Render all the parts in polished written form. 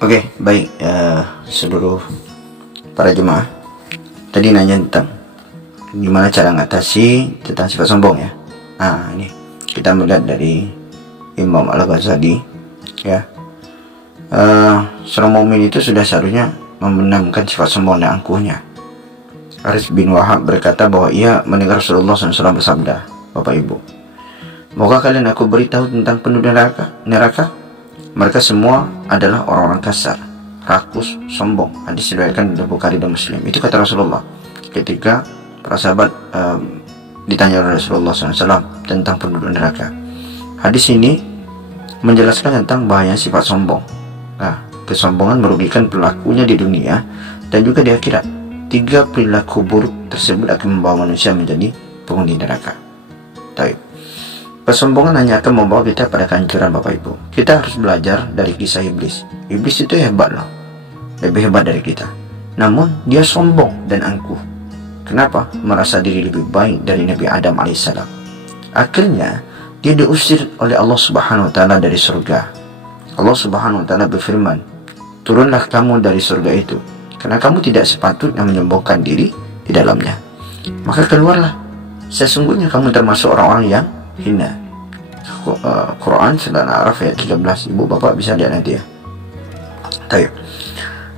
Oke, baik, seluruh para jemaah. Tadi nanya tentang gimana cara mengatasi tentang sifat sombong ya. Nah, ini kita melihat dari Imam Al-Ghazali ya. Seorang mukmin itu sudah seharusnya membenamkan sifat sombong dan angkuhnya. Aris bin Wahab berkata bahwa ia mendengar Rasulullah SAW bersabda, Bapak Ibu, maukah kalian aku beritahu tentang penduduk neraka? Mereka semua adalah orang-orang kasar, rakus, sombong. Hadis diriwayatkan oleh Bukhari dan Muslim. Itu kata Rasulullah ketika para sahabat ditanya oleh Rasulullah SAW tentang penduduk neraka. Hadis ini menjelaskan tentang bahaya sifat sombong. Nah, kesombongan merugikan pelakunya di dunia dan juga di akhirat. 3 perilaku buruk tersebut akan membawa manusia menjadi penghuni neraka. Baik. Kesombongan hanya akan membawa kita pada kehancuran, Bapak Ibu. Kita harus belajar dari kisah iblis. Iblis itu hebat loh, lebih hebat dari kita. Namun dia sombong dan angkuh. Kenapa? Merasa diri lebih baik dari Nabi Adam alaihissalam. Akhirnya dia diusir oleh Allah Subhanahu wa taala dari surga. Allah Subhanahu wa taala berfirman, turunlah kamu dari surga itu, karena kamu tidak sepatutnya menyombongkan diri di dalamnya. Maka keluarlah, sesungguhnya kamu termasuk orang-orang yang hina. Quran Surah Al-A'raf ayat 13. Ibu bapak bisa lihat nanti ya. Baik.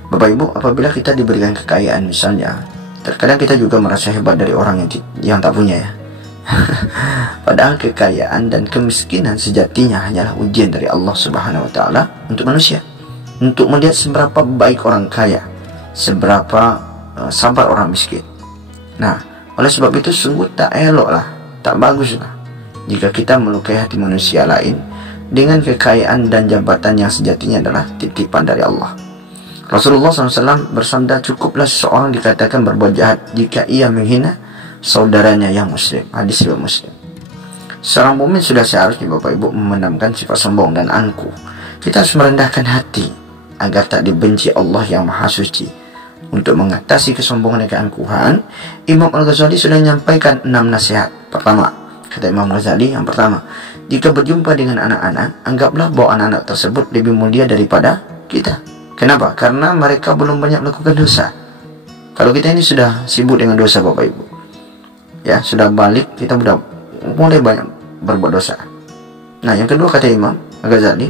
Bapak Ibu, apabila kita diberikan kekayaan misalnya, terkadang kita juga merasa hebat dari orang yang tak punya ya. Padahal kekayaan dan kemiskinan sejatinya hanyalah ujian dari Allah Subhanahu wa taala untuk manusia, untuk melihat seberapa baik orang kaya, seberapa sabar orang miskin. Nah, oleh sebab itu sungguh tak elok lah, tak bagus lah jika kita melukai hati manusia lain dengan kekayaan dan jabatan yang sejatinya adalah titipan dari Allah. Rasulullah SAW bersabda, cukuplah seseorang dikatakan berbuat jahat jika ia menghina saudaranya yang muslim. Hadis riwayat Muslim. Seorang mukmin sudah seharusnya, Bapak Ibu, memendamkan sifat sombong dan angkuh. Kita harus merendahkan hati agar tak dibenci Allah yang Maha Suci. Untuk mengatasi kesombongan dan keangkuhan, Imam Al-Ghazali sudah menyampaikan 6 nasihat. Pertama, kata Imam Ghazali, yang pertama, jika berjumpa dengan anak-anak, anggaplah bahwa anak-anak tersebut lebih mulia daripada kita. Kenapa? Karena mereka belum banyak melakukan dosa. Kalau kita ini sudah sibuk dengan dosa, Bapak Ibu, ya sudah balik, kita sudah mulai banyak berbuat dosa. Nah, yang kedua kata Imam Ghazali,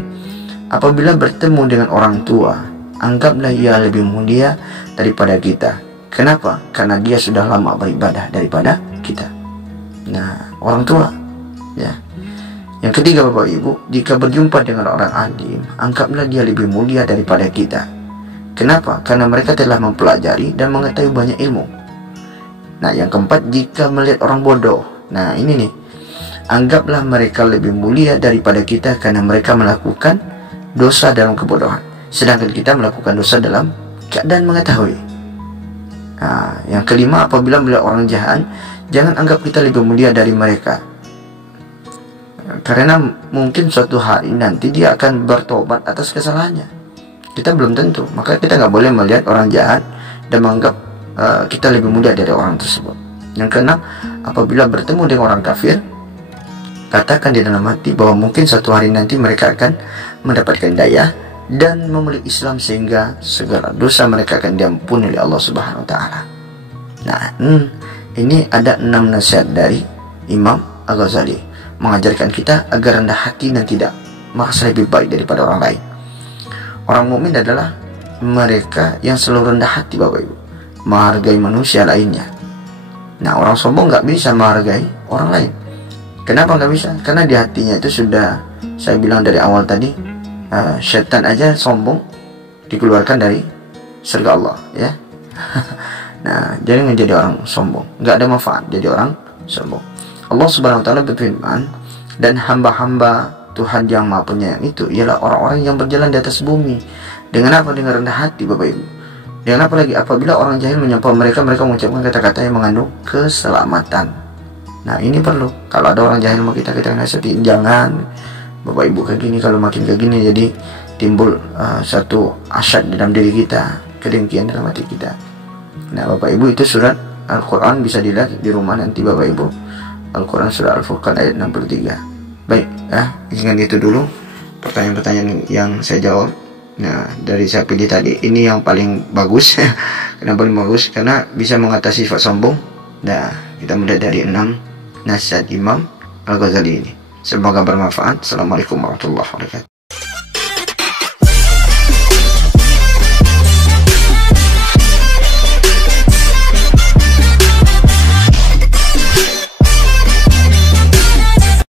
apabila bertemu dengan orang tua, anggaplah ia lebih mulia daripada kita. Kenapa? Karena dia sudah lama beribadah daripada kita. Nah, orang tua ya. Yang ketiga, Bapak Ibu, jika berjumpa dengan orang alim, anggaplah dia lebih mulia daripada kita. Kenapa? Karena mereka telah mempelajari dan mengetahui banyak ilmu. Nah, yang keempat, jika melihat orang bodoh, nah ini nih, anggaplah mereka lebih mulia daripada kita karena mereka melakukan dosa dalam kebodohan, sedangkan kita melakukan dosa dalam keadaan mengetahui. Nah, yang kelima, apabila melihat orang jahat, jangan anggap kita lebih mulia dari mereka, karena mungkin suatu hari nanti dia akan bertobat atas kesalahannya. Kita belum tentu, maka kita nggak boleh melihat orang jahat dan menganggap kita lebih mulia dari orang tersebut. Yang keenam, apabila bertemu dengan orang kafir, katakan di dalam hati bahwa mungkin suatu hari nanti mereka akan mendapatkan hidayah dan memeluk Islam sehingga segala dosa mereka akan diampuni oleh Allah Subhanahu wa taala. Nah, ini ada 6 nasihat dari Imam Al-Ghazali, mengajarkan kita agar rendah hati dan tidak merasa lebih baik daripada orang lain. Orang mukmin adalah mereka yang selalu rendah hati, Bapak Ibu, menghargai manusia lainnya. Nah, orang sombong nggak bisa menghargai orang lain. Kenapa nggak bisa? Karena di hatinya itu sudah, saya bilang dari awal tadi, setan aja sombong dikeluarkan dari surga Allah ya. Nah, jadi menjadi orang sombong nggak ada manfaat jadi orang sombong. Allah Subhanahu wa taala berfirman, dan hamba-hamba Tuhan yang Maha Penyayang itu ialah orang-orang yang berjalan di atas bumi dengan apa? Dengan rendah hati, Bapak Ibu. Dengan apa lagi? Apabila orang jahil menyapa mereka, mereka mengucapkan kata-kata yang mengandung keselamatan. Nah, ini perlu. Kalau ada orang jahil mau kita nasihati, jangan Bapak Ibu kayak gini. Kalau makin kayak gini jadi timbul satu asyad dalam diri kita, kedengkian dalam hati kita. Nah, Bapak Ibu, itu surat Al-Quran bisa dilihat di rumah nanti, Bapak Ibu. Al-Quran surah Al-Furqan ayat 63. Baik, ya, dengan itu dulu pertanyaan-pertanyaan yang saya jawab. Nah, dari saya pilih tadi, ini yang paling bagus. Kenapa paling bagus? Karena bisa mengatasi sifat sombong. Nah, kita mulai dari 6 nasihat Imam Al-Ghazali ini. Semoga bermanfaat. Assalamualaikum warahmatullahi wabarakatuh.